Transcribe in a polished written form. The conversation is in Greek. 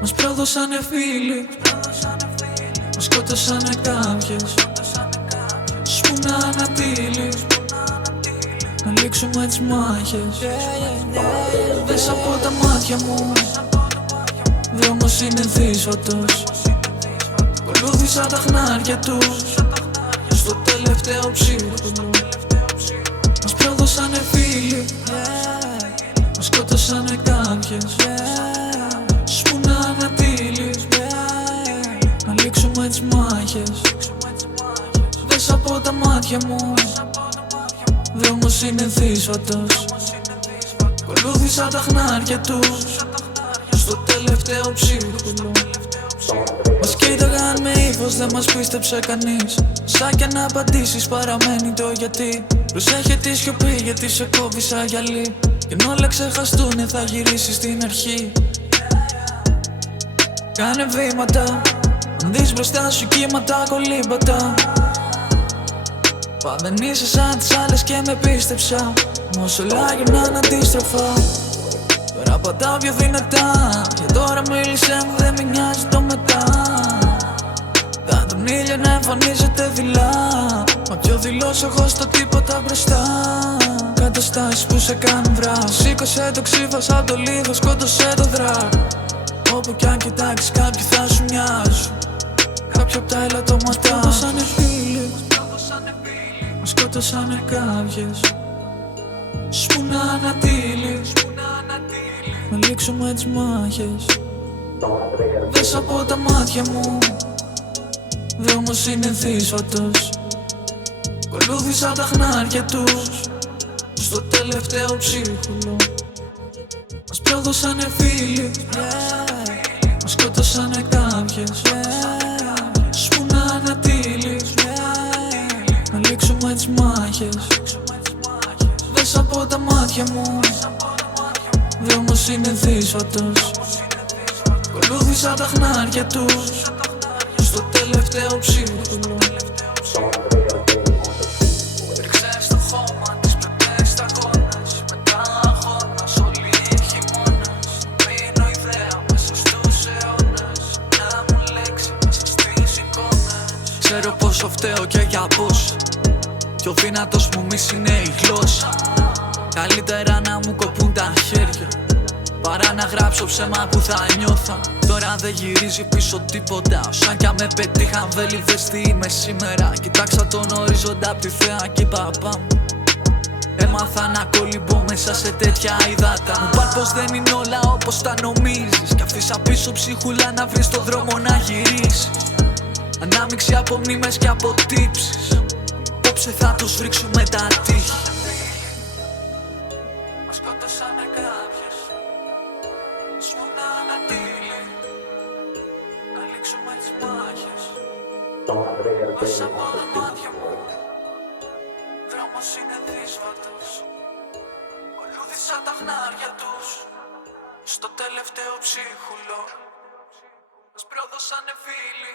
Μας πρόδωσανε φίλοι, μας σκότωσανε κάποιες. Σπούνα ανατύλει, να λήξουμε τις μάχες. Δες από τα μάτια μου, δρόμος είναι δύσβατος. Ακολούθησα τα χνάρια τους στο τελευταίο ψίχουλο. Μας πρόδωσανε φίλοι, μας σκότωσανε κάποιες. Σπούνα ανατύλει, να λήξουμε τις μάχες. Δες από τα μάτια μου, δρόμος είναι δύσβατος. Ακολούθησα τα χνάρια τους στο τελευταίο ψίχουλο. Μας κοίταγαν με ύφος, δεν μας πίστεψε κανείς. Σαν κι αν απαντήσεις παραμένει το γιατί. Προσέχε τη σιωπή γιατί σε κόβει σαν γυαλί. Και αν όλα ξεχαστούνε θα γυρίσεις στην αρχή. Κάνε βήματα, αν δεις μπροστά σου κύματα κολύμπατα. Μα δεν είσαι σαν τις άλλες και με πίστεψα. Μα όσο όλα γυρνάνε αντίστροφα. Τώρα πατάω πιο δυνατά. Και τώρα μίλησέ μου, δεν με νοιάζει το μετά. Δα' τον ήλιο να εμφανίζεται δειλά. Μα πιο δηλώσω εγώ στο τίποτα μπροστά. Καταστάσεις που σε κάνουν βράδυ. Σήκωσε το ξύφας απ' το λίγο, σκότωσε το δράκ. Όπου κι αν κοιτάξεις κάποιοι θα σου μοιάζουν. Κάποιοι απ' τα ελαττώματα μας πρόδωσανε φίλοι, μας σκότωσανε κάποιες. Σπούνα ανατύλει, να λήξουμε τις μάχες. Δες από τα μάτια μου, δρόμος είναι δύσβατος. Ακολούθησα τα χνάρια τους στο τελευταίο ψίχουλο. Μας πρόδωσανε φίλοι, μας σκότωσανε κάποιες. Σπούνα ανατύλει, να λήξουμε τις μάχες. Δες από τα μάτια μου, δρόμος είναι δύσβατος. Ακολούθησα τα χνάρια τους στο τελευταίο ψίχουλο. Ρίξε στο χώμα τις πλωτές σταγόνες. Μετά αγώνας, όλοι χειμώνες. Μείνω ιδέα μέσα στους αιώνες. Μια μου λέξη μέσα στις εικόνες. Ξέρω πόσο φταίω και για πόσο. Πιο δυνατός μου μυς είναι η γλώσσα. Καλύτερα να μου κοπούν τα χέρια παρά να γράψω ψέμα που θα νιώθα. Τώρα δεν γυρίζει πίσω τίποτα. Σαν κι αν με πετύχαν βέληδες τι είμαι σήμερα. Κοιτάξα τον ορίζοντα απ' τη θέα και παπά μου. Έμαθα να κολυμπώ μέσα σε τέτοια υδάτα. Μου παν πως δεν είναι όλα όπως τα νομίζεις. Κι αφήσα πίσω ψίχουλα να βρεις το δρόμο να γυρίσεις. Ανάμειξη από μνήμες και από τύψεις. Απόψε θα τους ρίξουμε τα τείχη. Μας σκότωσανε κάποιες. Σπούνα ανατύλει, να λήξουμε τις μάχες. Μέσα από τα μάτια μου, δρόμος είναι δύσβατος. Ακολούθησα τα χνάρια τους στο τελευταίο ψίχουλο. Μας πρόδωσανε φίλοι,